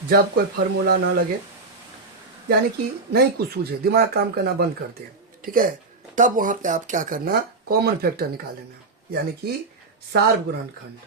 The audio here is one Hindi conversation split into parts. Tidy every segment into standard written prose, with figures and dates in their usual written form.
जब कोई फार्मूला ना लगे, यानी कि नहीं कुछ सूझे, दिमाग काम करना बंद कर दे, ठीक है, तब वहाँ पे आप क्या करना, कॉमन फैक्टर निकाल लेना, यानी कि सार्व गुणनखंड।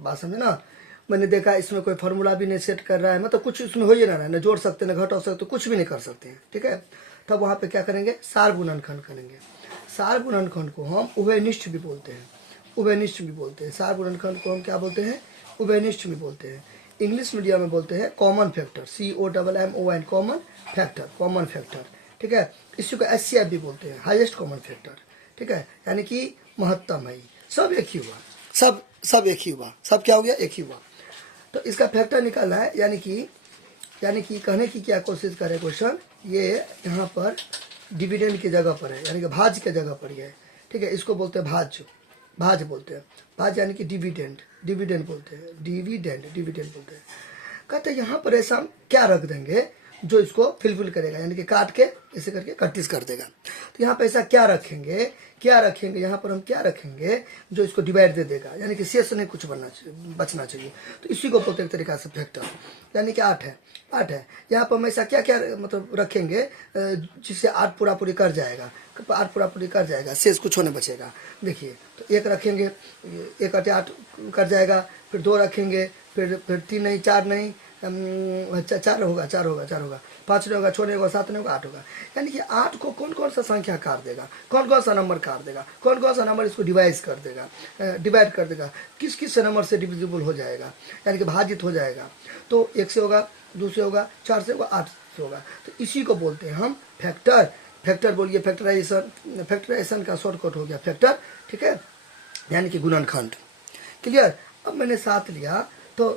बात समझे ना। मैंने देखा इसमें कोई फार्मूला भी नहीं सेट कर रहा है, मतलब कुछ इसमें हो ही ना रहा है, ना जोड़ सकते ना घटा सकते, कुछ भी नहीं कर सकते हैं, ठीक है। तब वहाँ पे क्या करेंगे, सार्व गुणनखंड करेंगे। सार्व गुणनखंड को हम उभयनिष्ठ भी बोलते हैं, उभयनिष्ठ भी बोलते हैं। सार्व गुणनखंड को हम क्या बोलते हैं, उभयनिष्ठ भी बोलते हैं। इंग्लिश मीडियम में बोलते हैं common factor, COMMON, common factor, common factor, ठीक है। इसी को HCF भी बोलते हैं, हाईएस्ट कॉमन फैक्टर, ठीक है, यानी कि महत्तम है। सब एक ही हुआ, सब एक ही हुआ, सब क्या हो गया, एक ही हुआ। तो इसका फैक्टर निकालना है, यानी कि कहने की क्या कोशिश करे क्वेश्चन, ये यहाँ पर डिविडेंड की जगह पर है, यानी कि भाज्य की जगह पर है, ठीक है। इसको बोलते हैं भाज्य, भाज्य बोलते हैं, भाज्य यानी कि डिविडेंड, डिविडेंड बोलते हैं, डिविडेंड बोलते हैं। कहते हैं यहाँ पर ऐसा हम क्या रख देंगे जो इसको फिलफिल करेगा, यानी कि काट के ऐसे करके 31 कर देगा। तो यहाँ पे ऐसा क्या रखेंगे, यहाँ पर हम क्या रखेंगे जो इसको डिवाइड दे देगा, यानी कि शेष नहीं कुछ बचना चाहिए। तो इसी को बोलते हैं एक तरीका से फैक्टर, यानी कि 8 है। यहाँ पर हम ऐसा क्या क्या मतलब रखेंगे जिससे 8 पूरा पूरी कर जाएगा, 8 पूरा पूरी कर जाएगा, शेष कुछ होने बचेगा। देखिए, तो 1 रखेंगे, 1 8 8 कर जाएगा, फिर 2 रखेंगे, फिर 3 नहीं, 4 नहीं, 4 होगा, 5 नहीं होगा, 6 नहीं होगा, 7 नहीं होगा, 8 होगा। यानी कि 8 को कौन कौन सा संख्या काट देगा, कौन कौन सा नंबर काट देगा, कौन कौन सा नंबर इसको डिवाइड कर देगा, किस किस नंबर से डिविजिबल हो जाएगा, यानी कि भाजित हो जाएगा। तो 1 से होगा, 2 से होगा, 4 से होगा, 8 से होगा। तो इसी को बोलते हैं हम फैक्टर बोलिए, फैक्टराइजेशन का शॉर्टकट हो गया फैक्टर, ठीक है, यानी कि गुणनखंड। क्लियर। अब मैंने 7 लिया तो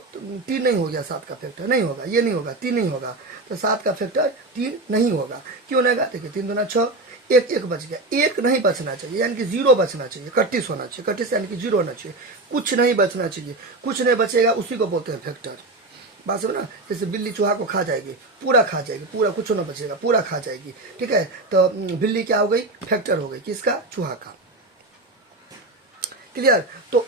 3 नहीं हो गया, 7 का फैक्टर नहीं होगा, ये नहीं होगा, 3 नहीं होगा, तो 7 का फैक्टर 3 नहीं होगा। क्यों नहीं होगा, देखिए 3 दूना 6, 1 बच गया, 1 नहीं बचना चाहिए, यानी कि 0 बचना चाहिए, 31 होना चाहिए, 31 यानी कि 0 होना चाहिए, कुछ नहीं बचना चाहिए, कुछ नहीं बचेगा, उसी को बोलते हैं फैक्टर। बात समझ ना। जैसे बिल्ली चूहा को खा जाएगी, पूरा खा जाएगी, पूरा कुछ ना बचेगा, पूरा खा जाएगी, ठीक है। तो बिल्ली क्या हो गई, फैक्टर हो गई, किसका, चूहा का। क्लियर। तो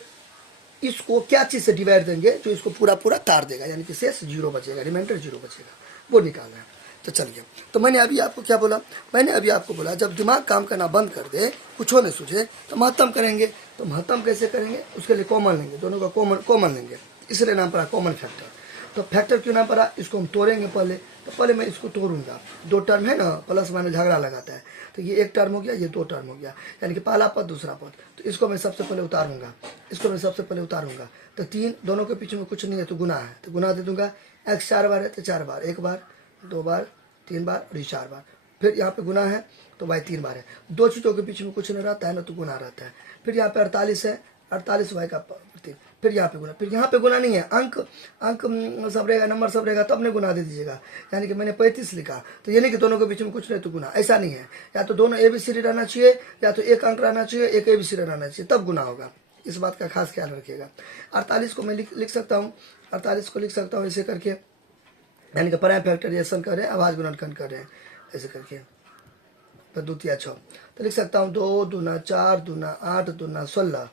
इसको क्या चीज से डिवाइड देंगे जो इसको पूरा पूरा तार देगा, यानी कि शेष 0 बचेगा, रिमाइंडर 0 बचेगा, वो निकालना है। तो चलिए, तो मैंने अभी आपको क्या बोला, मैंने अभी आपको बोला जब दिमाग काम करना बंद कर दे, कुछ हो नहीं सूझे, तो महत्तम करेंगे। तो महत्तम कैसे करेंगे, उसके लिए कॉमन लेंगे, दोनों का कॉमन लेंगे, इसलिए नाम पड़ा कॉमन फैक्टर। तो फैक्टर क्यों नाम पड़ा, इसको हम तोड़ेंगे पहले। तो पहले मैं इसको तोड़ूंगा, 2 टर्म है ना, प्लस माइनस झगड़ा लगाता है, तो ये 1 टर्म हो गया, ये 2 टर्म हो गया, यानी कि पहला पद दूसरा पद। तो इसको मैं सबसे पहले उतारूंगा, तो 3 दोनों के पीछे में कुछ नहीं है, तो गुना है, तो गुना दे दूंगा। x 4 बार है तो 4 बार, 1 बार, 2 बार, 3 बार और ये 4 बार। फिर यहाँ पे गुना है तो y 3 बार है, 2 चीज़ों के पीछे में कुछ नहीं रहता है ना, तो गुना रहता है। फिर यहाँ पे 48 है, 48 y का 3, फिर यहाँ पे गुना, फिर यहाँ पे गुना नहीं है, अंक सब रहेगा, नंबर सब रहेगा, तब नहीं गुना दे दीजिएगा। यानी कि मैंने 35 लिखा, तो ये नहीं कि दोनों के बीच में कुछ नहीं तो गुना, ऐसा नहीं है। या तो दोनों ABCD रहना चाहिए, या तो एक अंक रहना चाहिए, एक ABCD रहना चाहिए, तब गुना होगा। इस बात का खास ख्याल रखिएगा। 48 को मैं लिख सकता हूँ, 48 को लिख सकता हूँ ऐसे करके, यानी कि प्राइम फैक्टराइजेशन कर रहे हैं, आवाज गुणनखंड कर रहे हैं, ऐसे करके, तो 2 तिया 6, तो लिख सकता हूँ 2 दूना 4 दूना 8 दूना 16,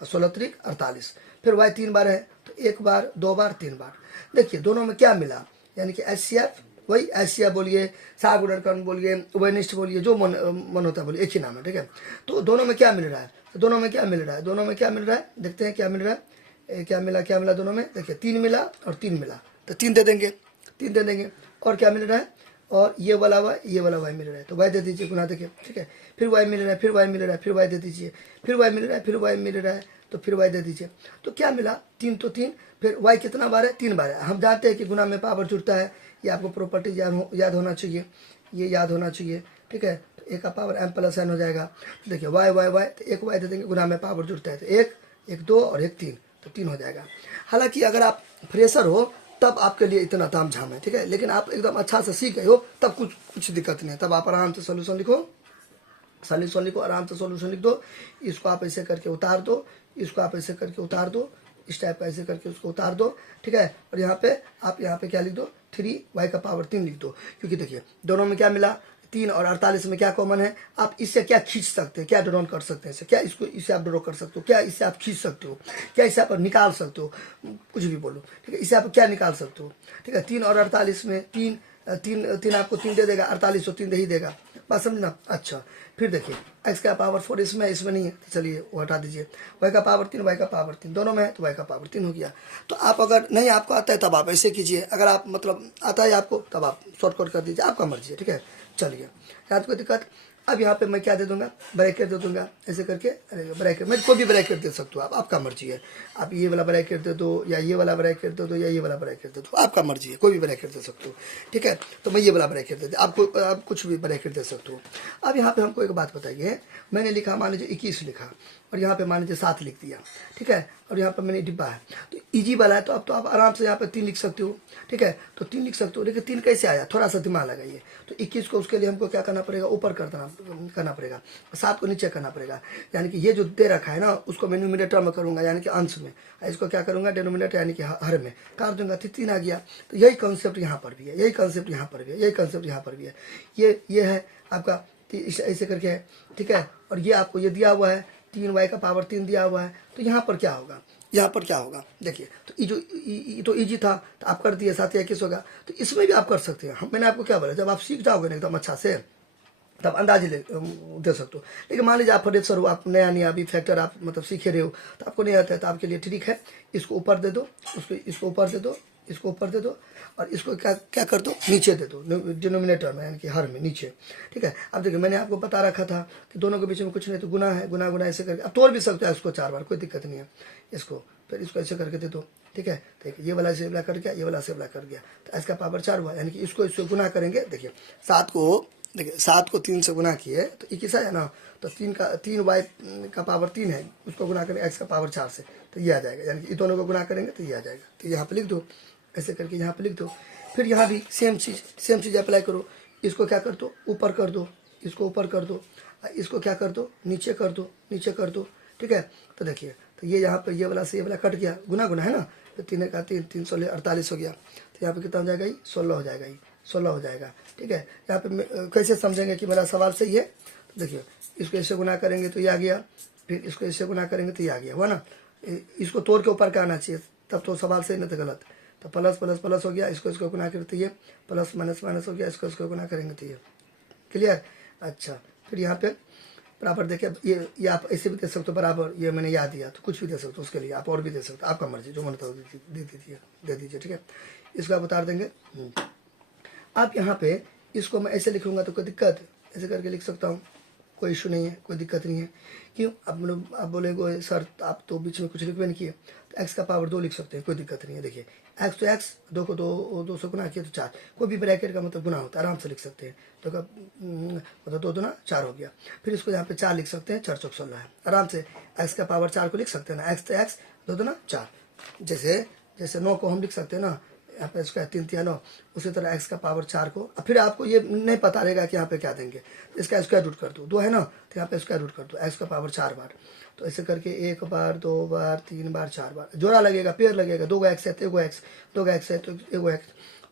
16 त्रिक 48। फिर y 3 बार है, तो 1 बार, 2 बार, 3 बार। देखिए दोनों में क्या मिला, यानी कि HCF, वही HCF बोलिए, सार्व गुणनखंड बोलिए, उभयनिष्ठ बोलिए, जो मन होता है बोलिए, एक ही नाम है, ठीक है। तो दोनों में क्या मिल रहा है, दोनों में क्या मिल रहा है, देखते हैं क्या मिल रहा है, क्या मिला दोनों में। देखिए 3 मिला और 3 मिला, तो 3 दे देंगे, और क्या मिल रहा है, और ये वाला y मिल रहा है, तो y दे दीजिए, गुना देखिए, ठीक है। फिर y मिल रहा है, फिर y मिल रहा है, फिर y दे दीजिए, फिर y मिल रहा है, फिर y मिल रहा है, तो फिर y दे दीजिए। तो क्या मिला, 3 तो 3, फिर y कितना बार है, 3 बार है। हम जानते हैं कि गुना में पावर जुड़ता है, ये आपको प्रॉपर्टी याद होना चाहिए, ये याद होना चाहिए, ठीक है। तो 1 का पावर m + n हो जाएगा। देखिए y, तो 1 y दे देंगे, गुना में पावर जुड़ता है, तो 1 2 और 1 3, तो 3 हो जाएगा। हालांकि अगर आप फ्रेशर हो तब आपके लिए इतना ताम झाम है, ठीक है, लेकिन आप एकदम अच्छा से सीख गए हो तब कुछ दिक्कत नहीं है, तब आप आराम से सोल्यूशन लिखो, आराम से सोल्यूशन लिख दो। इसको आप ऐसे करके उतार दो, इसको आप ऐसे करके उतार दो, इस टाइप का ऐसे करके उसको उतार दो, ठीक है। और यहाँ पे आप यहाँ पे क्या लिख दो, 3y का पावर 3 लिख दो, क्योंकि देखिए दोनों में क्या मिला, 3 और 48 में क्या कॉमन है, आप इससे क्या खींच सकते हैं, क्या ड्रॉ कर सकते हैं, क्या इसको इससे आप ड्रॉ कर सकते हो, क्या इससे आप खींच सकते हो, क्या इससे आप निकाल सकते हो, कुछ भी बोलो, ठीक है, इससे आप क्या निकाल सकते हो, ठीक है। 3 और 48 में तीन तीन तीन आपको 3 दे देगा, 48 तो 3 दे ही देगा, बात समझना। अच्छा, फिर देखिए x का पावर 4 इसमें नहीं है, तो चलिए वो हटा दीजिए। y का पावर 3, y का पावर 3 दोनों में है, तो y का पावर 3 हो गया। तो आप अगर नहीं आपको आता है तब आप ऐसे कीजिए, अगर आप मतलब आता है आपको तब आप शॉर्टकट कर दीजिए, आपका मर्जी है, ठीक है। चलिए, याद कोई दिक्कत। अब यहाँ पे मैं क्या दे दूंगा, ब्रैकेट दे दूंगा, ऐसे करके ब्रैकेट, मैं कोई भी ब्रैकेट दे सकता हूँ, आप आपका मर्जी है। आप ये वाला ब्रैकेट दे दो, या ये वाला ब्रैकेट दे दो, या ये वाला ब्रैकेट दे दो, आपका मर्जी है, कोई भी ब्रैकेट दे सकते हो, ठीक है। तो मैं ये वाला ब्रैकेट दे, आपको आप कुछ भी ब्रैकेट दे सकते हो। अब यहाँ पे हमको एक बात बताइए, मैंने लिखा मान लीजिए 21 लिखा, और यहाँ पे मान लीजिए 7 लिख दिया, ठीक है, और यहाँ पर मैंने डिब्बा है, तो इजी वाला है, तो अब तो आप आराम से यहाँ पे 3 लिख सकते हो, ठीक है। तो 3 लिख सकते हो, लेकिन 3 कैसे आया, थोड़ा सा दिमाग लगाइए। तो 21 को उसके लिए हमको क्या करना पड़ेगा, ऊपर करना पड़ेगा, 7 को नीचे करना पड़ेगा, यानी कि ये जो दे रखा है ना उसको मैं न्यूमिनेटर में करूँगा, यानी कि अंश में, इसको क्या करूँगा डिनोमिनेटर यानी कि हर में कर दूंगा, तो 3 आ गया। तो यही कॉन्सेप्ट यहाँ पर भी है, यही कॉन्सेप्ट यहाँ पर भी है, यही कॉन्सेप्ट यहाँ पर भी है, ये है आपका ऐसे करके है, ठीक है। और ये आपको ये दिया हुआ है 3y का पावर 3 दिया हुआ है, तो यहाँ पर क्या होगा, यहाँ पर क्या होगा देखिए। तो ये जो तो ईजी था, तो आप कर दिए, 7 या 21 होगा। तो इसमें भी आप कर सकते हैं, मैंने आपको क्या बोला, जब आप सीख जाओगे ना एकदम अच्छा से तब अंदाजे दे सकते हो। लेकिन मान लीजिए आप फ्रेशर हो, आप नया अभी फैक्टर आप मतलब सीखे रहे हो, तो आपको नहीं आता है, तो आपके लिए ठीक है, इसको ऊपर दे दो, इसको ऊपर दे दो, इसको ऊपर दे दो, और इसको क्या कर दो, नीचे दे दो डिनोमिनेटर में, यानी कि हर में नीचे, ठीक है। अब देखिए मैंने आपको बता रखा था कि दोनों के बीच में कुछ नहीं, तो गुना है, गुना ऐसे करके आप तोड़ भी सकते हो इसको 4 बार, कोई दिक्कत नहीं है। इसको फिर इसको ऐसे करके दे दो, ठीक है। देखिए ये वाला से वाला कट गया, ये वाला से वाला कट गया, तो इसका पावर 4 हुआ, यानी कि इसको गुना करेंगे। देखिए 7 को 3 से गुना किए तो 21 आया ना, तो 3y का पावर 3 है, उसको गुना करेंगे x का पावर 4 से, तो ये आ जाएगा, यानी कि ये दोनों को गुना करेंगे तो ये आ जाएगा। तो यहाँ पे लिख दो, ऐसे करके यहाँ पे लिख दो। फिर यहाँ भी सेम चीज़ अप्लाई करो, इसको क्या कर दो, ऊपर कर दो, इसको ऊपर कर दो, इसको क्या कर दो, नीचे कर दो, ठीक है। तो देखिए, तो ये यहाँ पर ये वाला से ये वाला कट गया, गुना है ना, तो 3 का 3 16 48 हो गया। तो यहाँ पे कितना हो जाएगा, 16 हो जाएगा, 16 हो जाएगा, ठीक है। यहाँ पे कैसे समझेंगे कि मेरा सवाल सही है, तो देखिए इसको ऐसे गुना करेंगे तो ये आ गया, फिर इसको ऐसे गुना करेंगे तो ये आ गया, हुआ ना। इसको तोड़ के ऊपर का आना चाहिए, तब तो सवाल सही, नहीं तो गलत। तो प्लस प्लस प्लस हो गया, इसको गुना करते ये प्लस माइनस माइनस हो गया, इसको गुना करेंगे तो ये क्लियर। अच्छा, फिर यहाँ पे बराबर देखिए, ये आप ऐसे भी दे सकते हो बराबर, ये मैंने याद दिया, तो कुछ भी दे सकते हो, उसके लिए आप और भी दे सकते हो, आपका मर्जी, जो मन तो दे दीजिए, ठीक है। इसको आप उतार देंगे। अब यहाँ पे इसको मैं ऐसे लिखूंगा तो कोई दिक्कत, ऐसे करके लिख सकता हूँ, कोई इशू नहीं है, कोई दिक्कत नहीं है। क्यों, आप बोलेंगे सर आप तो बीच में कुछ लिखवे नहीं किए, तो x का पावर 2 लिख सकते हैं, कोई दिक्कत नहीं है। देखिए x तो x, 2 को 2 से गुना किया तो 4, कोई भी ब्रैकेट का मतलब गुना होता है, आराम से लिख सकते हैं। तो मतलब 2 दूना 4 हो गया। फिर इसको यहाँ पे 4 लिख सकते हैं, 4 चौक 16 है, आराम से x का पावर 4 को लिख सकते हैं ना, x तो x, 2 दूना 4, जैसे 9 को हम लिख सकते हैं ना, यहाँ पे इसका 3 3 9, उसी तरह x का पावर 4 को। फिर आपको ये नहीं पता रहेगा कि यहाँ पे क्या देंगे, इसका स्क्वायर रूट कर दो, 2 है ना, तो यहाँ पे स्क्वायर रूट कर दो x का पावर 4 बार। तो ऐसे करके 1 बार 2 बार 3 बार 4 बार जोड़ा लगेगा, पेयर लगेगा, 2 x है तो 1 x, 2 x है तो 1 x,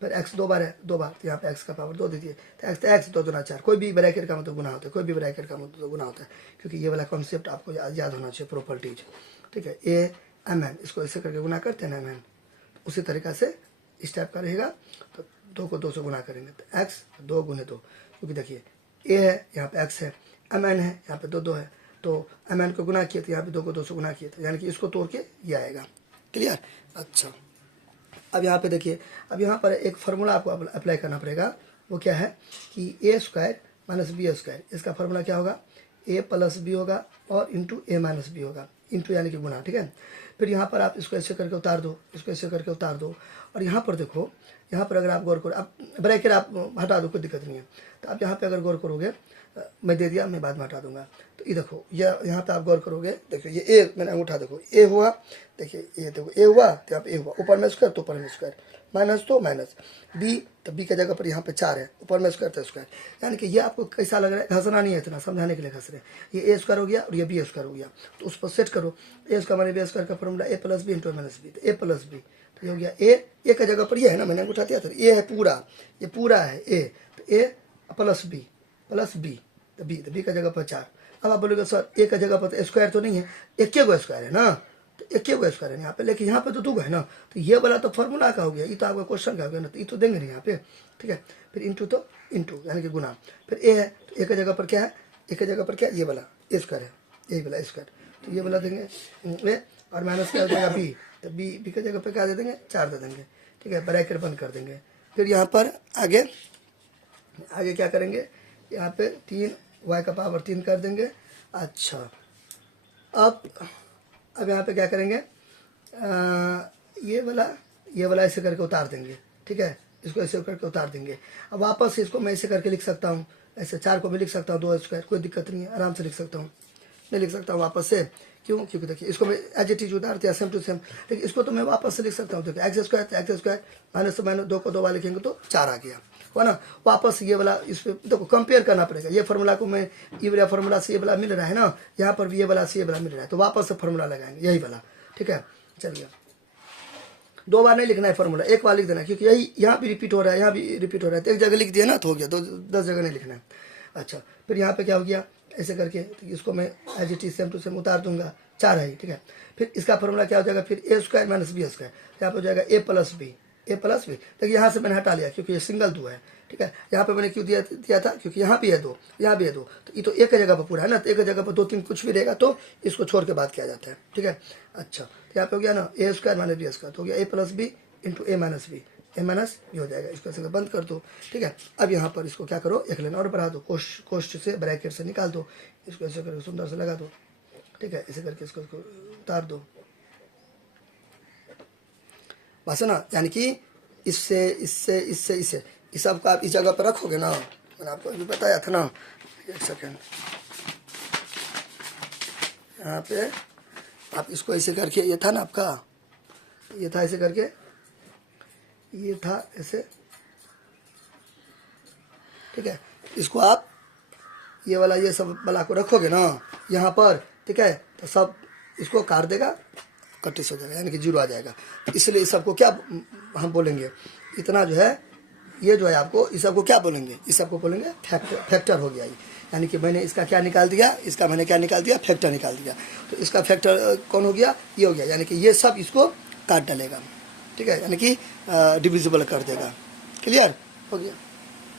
फिर x 2 बार है 2 बार, तो यहाँ पे x का पावर 2 दे दिए, तो x 2 दूना 4, कोई भी ब्रैकेट का मतलब गुना होता है, कोई भी ब्रैकेट का मतलब गुना होता है, क्योंकि ये वाला कॉन्सेप्ट आपको याद होना चाहिए, प्रॉपर्टीज, ठीक है। a इसको ऐसे करके गुना करते हैं ना, उसी तरीका से इस टाइप का रहेगा। तो 2 को 2 से गुना करेंगे तो x 2 गुने 2, क्योंकि देखिए a है, यहाँ पे x है, mn है, यहाँ पे 2 है, तो mn को गुना किए तो यहाँ पे 2 को 2 से गुना किए, तो यानी कि इसको तोड़ के ये आएगा, क्लियर। अच्छा, अब यहाँ पे देखिए, अब यहाँ पर एक फार्मूला आपको अप्लाई करना पड़ेगा, वो क्या है कि a square minus B square, इसका फार्मूला क्या होगा, a प्लस बी होगा और इंटू a माइनस बी होगा, इंटू यानी कि गुना, ठीक है। फिर यहाँ पर आप इसको ऐसे करके उतार दो, इसको ऐसे करके उतार दो, और यहाँ पर देखो, यहाँ पर अगर आप गौर करो, आप ब्रैकेट आप हटा दो, कोई दिक्कत नहीं है। तो आप यहाँ पे अगर गौर करोगे, मैं दे दिया, मैं बाद में हटा दूंगा, तो ये देखो, यहाँ पे आप गौर करोगे, देखिए ये ए, मैंने अंगूठा देखो ए हुआ, देखिए ये देखो ए हुआ, तो यहाँ पे ए हुआ, ऊपर में स्क्वायर तो ऊपर में स्क्वायर, माइनस तो माइनस, बी तो बी की जगह पर यहाँ पे 4 है, ऊपर में स्क्वायर तो स्क्वायर, यानी कि ये आपको कैसा लग रहा है, हंसना नहीं है, इतना समझाने के लिए हंस रहे हैं। ये ए स्क्वायर हो गया और ये बी स्क्वायर हो गया, तो उस पर सेट करो, ए स्क्वायर माने बी स्क्वायर का formula A plus B into minus B, तो ए प्लस बी, तो ये हो गया ए की जगह पर ये है ना, मैंने अंगूठा दिया था, ये है पूरा, ये पूरा है ए, तो A plus B, plus B, तो बी का जगह पर 4। अब आप बोलोगे सर ए का जगह पर स्क्वायर तो नहीं है, एक गो स्क्वायर है ना, तो एक गो स्क्वायर है यहाँ पे, लेकिन यहाँ पे तो 2 है ना, तो ये वाला तो फॉर्मूला का हो गया, ये तो आपका क्वेश्चन का हो गया ना, तो ये तो देंगे नहीं यहाँ पे, ठीक है। फिर इंटू तो इंटू यानी कि गुना, फिर ए है तो ए का जगह पर क्या है, ए का जगह पर क्या है, ये वाला ए स्क्वायर है, यही वाला स्क्वायर, तो ये वाला देंगे ए, और माइनस क्या हो जाएगा बी, तो बी का जगह पर क्या दे देंगे 4 दे देंगे, ठीक है, ब्रैकेट बंद कर देंगे। फिर यहाँ पर आगे क्या करेंगे, यहाँ पे 3 y का पावर 3 कर देंगे। अच्छा अब यहाँ पे क्या करेंगे, ये वाला ऐसे करके उतार देंगे, ठीक है, इसको ऐसे करके उतार देंगे। अब वापस इसको मैं ऐसे करके लिख सकता हूँ, ऐसे 4 को भी लिख सकता हूँ 2 स्क्वायर, कोई दिक्कत नहीं है, आराम से लिख सकता हूँ, नहीं लिख सकता हूँ वापस से, क्यों, क्योंकि देखिए इसको मैं एज इट इज उतार दिया सेम टू सेम, लेकिन इसको तो मैं वापस से लिख सकता हूँ, देखिए एक्स स्क्वायर माइनस से माइनस 2 को 2 बार लिखेंगे तो 4 आ गया, है ना। वापस ये वाला इस पे देखो कंपेयर करना पड़ेगा, ये फार्मूला को मैं ये वाला फार्मूला से ये वाला मिल रहा है ना, यहाँ पर भी ये वाला से ये वाला मिल रहा है, तो वापस से फार्मूला लगाएंगे यही वाला, ठीक है। चलिए 2 बार नहीं लिखना है फार्मूला, एक बार लिख देना, क्योंकि यही यहाँ भी रिपीट हो रहा है, यहाँ भी रिपीट हो रहा है, तो एक जगह लिख दिया ना तो हो गया, 10 जगह नहीं लिखना है। अच्छा फिर यहाँ पे क्या हो गया, ऐसे करके तो इसको मैं as it is same to same उतार दूंगा, 4 है, ठीक है। फिर इसका फार्मूला क्या हो जाएगा, फिर ए स्क्वायर माइनस बी स्क्वायर, यहाँ पे हो जाएगा ए प्लस बी, देखिए यहाँ से मैंने हटा लिया क्योंकि ये सिंगल 2 है, ठीक है। यहाँ पे मैंने क्यों दिया था, क्योंकि यहाँ भी है 2, यहाँ भी है 2, तो ये तो एक जगह पर पूरा है ना, तो एक जगह पर 2 3 कुछ भी रहेगा तो इसको छोड़ के बात किया जाता है, ठीक है। अच्छा तो यहाँ पे हो गया ना ए स्क्वायर माइनस बी स्क्वायर, तो हो गया ए प्लस बी इंटू ए माइनस बी हो जाएगा, इसको ऐसे बंद कर दो, ठीक है। अब यहाँ पर इसको क्या करो, एक लाइन और बढ़ा दो, कोष्ठ से ब्रैकेट से निकाल दो, इसको ऐसे करके सुंदर से लगा दो, ठीक है, ऐसे करके इसको उतार दो, बस ना। यानी कि इससे इस सबको आप इस जगह पर रखोगे ना, मैंने आपको अभी बताया था ना, एक सेकेंड, यहाँ पे आप इसको ऐसे करके, ये था ना आपका, ये था ऐसे करके, ये था ऐसे, ठीक है, इसको आप ये वाला ये सब वाला को रखोगे ना यहाँ पर, ठीक है, तो सब इसको काट देगा, कटिस हो जाएगा, यानी कि 0 आ जाएगा। इसलिए इस सबको क्या हम बोलेंगे, इतना जो है ये जो है आपको इस सबको क्या बोलेंगे, इस सबको बोलेंगे फैक्टर हो गया ये, यानी कि मैंने इसका क्या निकाल दिया, इसका मैंने क्या निकाल दिया, फैक्टर निकाल दिया, तो इसका फैक्टर कौन हो गया, ये हो गया, यानी कि ये सब इसको काट डालेगा, ठीक है, यानी कि डिविजिबल कर देगा। क्लियर हो गया।